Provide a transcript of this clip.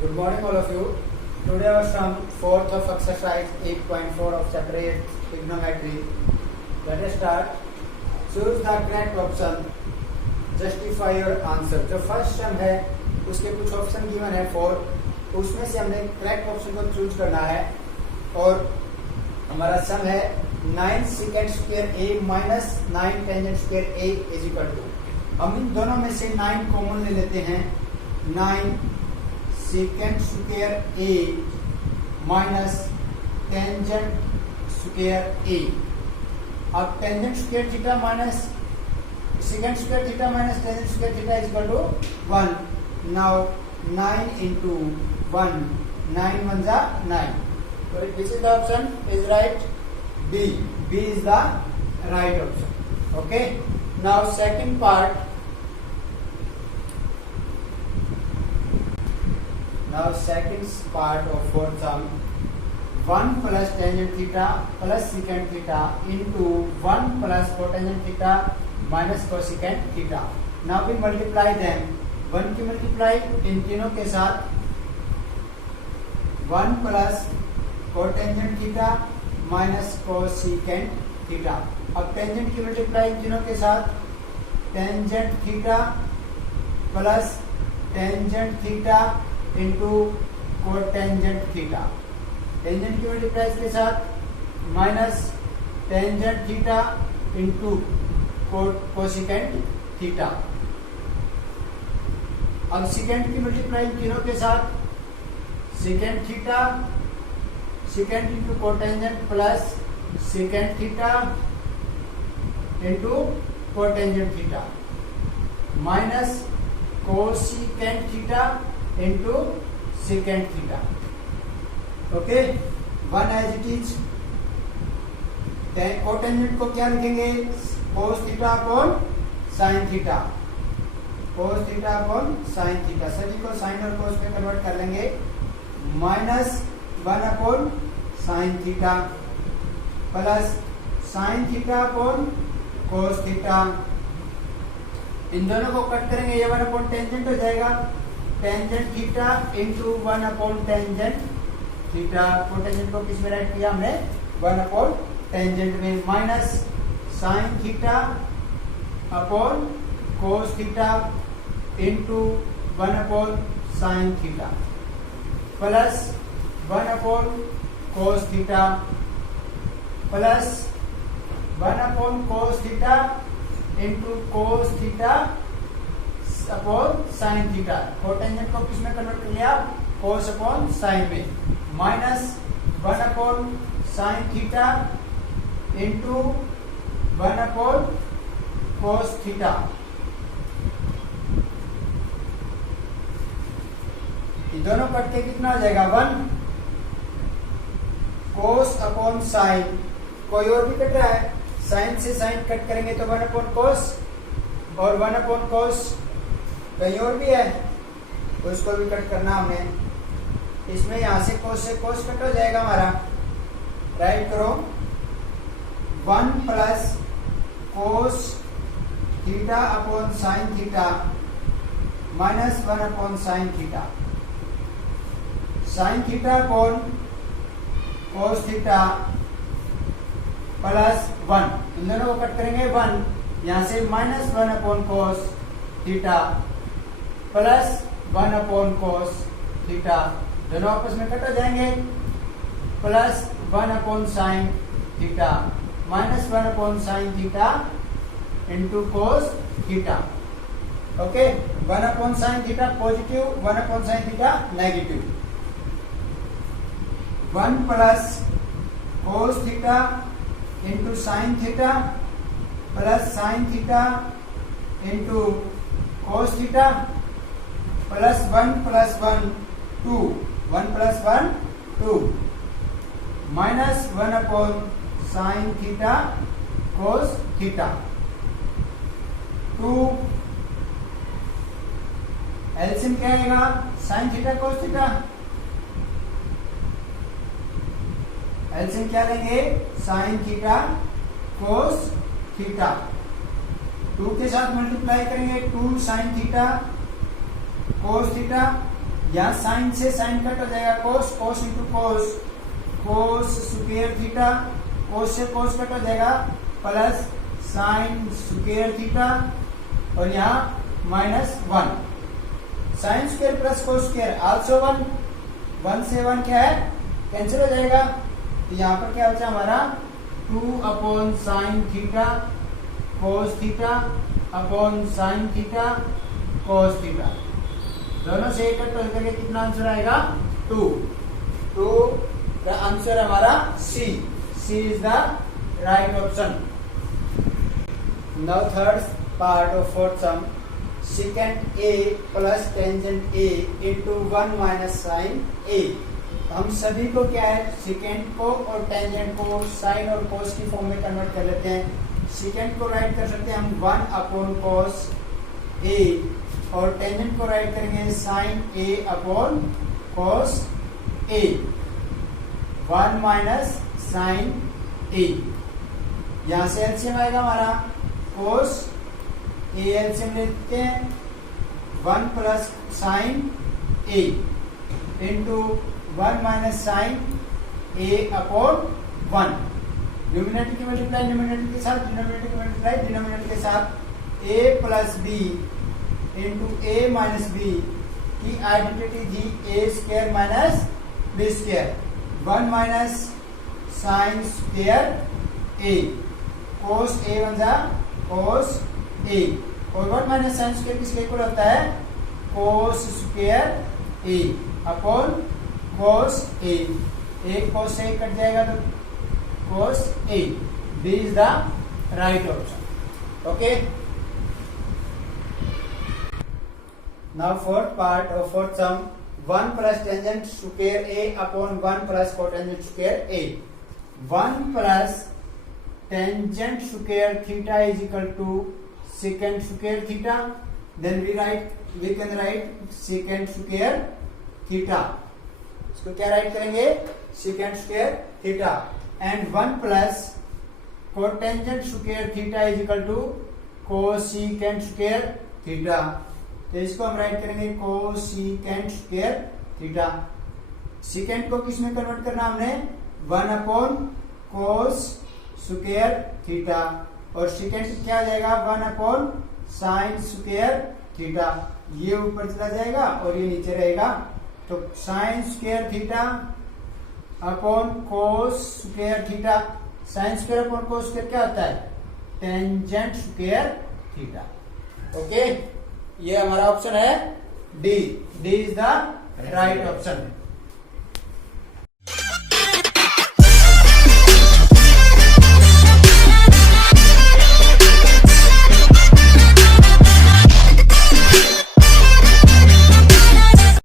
Good morning, all of you. Today our sum 4th of exercise 8.4 of chapter 8 trigonometry. Let us start. Choose the correct option. Justify your answer. जो first सम है उसके कुछ option given है 4, उसमें से हमने correct option को choose करना है और हमारा सम है 9 secant square a minus 9 tangent square a is equal to. हम इन दोनों में से 9 कॉमन ले लेते हैं. 9 secant square a minus tangent square a. अब tangent square theta minus secant square theta minus tangent square theta is equal to 1. Now 9 into 1, 9 ones are 9. So which is the option is right? B. B is the right option. Okay. Now second part. Now second part of fourth sum. 1 plus tangent theta plus secant theta into 1 plus cotangent theta minus cosecant theta. Now we multiply them. 1 की multiply इन तीनों के साथ 1 plus cotangent theta minus cosecant theta. अब tangent की multiply इन तीनों के साथ tangent theta plus tangent theta into cotangent theta. Tangent की multiply इसके साथ minus tangent theta into cosecant theta. अब secant की multiply इन तीनों के साथ secant theta, secant into cotangent plus secant theta into cotangent theta minus cosecant theta into secant theta. Okay, one as it is. cotangent को क्या लिखेंगे? cos theta upon sin theta. cos theta upon sin theta. सभी को sin और cos में convert कर लेंगे. Minus 1 upon sin theta plus sin theta upon cos theta. इन दोनों को कट करेंगे, ये 1 अपॉन टेंजेंट हो जाएगा. Tangent theta into 1 upon tangent theta. Cotangent को किस में राइट किया हमने? 1 अपॉन टेंजेंट में. Minus sine theta upon cos theta into 1 upon sine theta plus 1 upon cos theta plus 1 upon cos theta into cos theta upon sine theta. Cotangent को किस में convert कर लिया? कोस अपॉन साइन में. Minus 1 upon sine theta into 1 upon cos theta. ये दोनों cut के कितना हो जाएगा? 1 कोस अपॉन साइन. कोई और भी कट रहा है? साइन से साइन कट करेंगे तो 1 अपॉन कोस और 1 अपॉन कोस कहीं और भी है तो इसको भी कट करना हमने. इसमें यहां से कोस कट हो जाएगा हमारा. राइट करो. 1 plus cos theta upon sine theta minus 1 upon sine theta. Sine theta upon cos theta plus 1. इन दोनों को कट करेंगे. 1 यहां से minus 1 upon cos theta plus 1 upon cos theta. दोनों आपस में कट हो जाएंगे. Plus 1 upon sine theta minus 1 upon sine theta into cos theta. Okay. 1 upon sine theta positive, 1 upon sine theta negative. 1 plus cos theta into sine theta plus sine theta into cos theta plus 1 plus 1 2. 1 plus 1 2 minus 1 upon sine theta cos theta. 2 LCM क्या आएगा? Sign theta cos theta. LCM क्या लेंगे? Sign theta cos theta. 2 के साथ multiply करेंगे. 2 sine theta cos theta यहाँ sine से sine cut हो जाएगा, cos cos into cos, cos square theta, cos से कोस कट हो जाएगा, प्लस साइन स्क्वायर थीटा, और यहाँ -1, sine square plus cos square also 1, 1 से 1 क्या है, कैंसिल हो जाएगा। तो यहाँ पर क्या बचा हमारा 2 upon sine theta cos theta upon sine theta cos theta, दोनों से कट करके कितना आंसर आएगा 2। द आंसर हमारा C is the right option. Now third part of fourth sum, secant a plus tangent a into 1 minus sine a। हम सभी को क्या है, secant को और टेंजेंट को साइन और कोस की फॉर्म में कन्वर्ट कर लेते हैं। secant को राइट कर सकते हैं हम 1 अपॉन कोस a, और टेंजेंट को राइट करेंगे sine a upon cos a, 1 minus sine a। यहां से एलसीएम आएगा हमारा कोस a, एलसीएम लेते हैं 1 plus sine a into 1 minus sine a upon 1। Numerator की मल्टीप्लाई न्यूमिनेटर के साथ, डिनोमिनेटर की मल्टीप्लाई डिनोमिनेटर के साथ, a plus b into a minus b की आइडेंटिटी थी a square minus b square, 1 minus sine square a, cos a बन जा कोस a, और 1 माइनस साइन स्क्वायर किसके इक्वल होता है, cos square a upon cos a, एक cos से कट जाएगा तो cos a। B is the right option. Okay, now fourth part of fourth sum, 1 plus tangent square a upon 1 plus cotangent square a। 1 plus tangent square theta is equal to secant square theta, then we can write secant square theta। इसको क्या right करेंगे, secant square theta, and 1 plus cotangent square theta is equal to cosecant square theta। तो इसको हम right करेंगे cosecant square theta। secant को किस में कन्वर्ट करना हमने, 1 अपॉन cos स्क्वायर थीटा, और सेकेंड क्या आ जाएगा 1 अपॉन साइन स्क्वायर थीटा। ये ऊपर चला जाएगा और ये नीचे रहेगा, तो साइन स्क्वायर थीटा अपॉन कोस square theta. Sine square upon cos square क्या होता है, टेंजेंट स्क्वायर थीटा। ओके, ये हमारा ऑप्शन है D is the right option.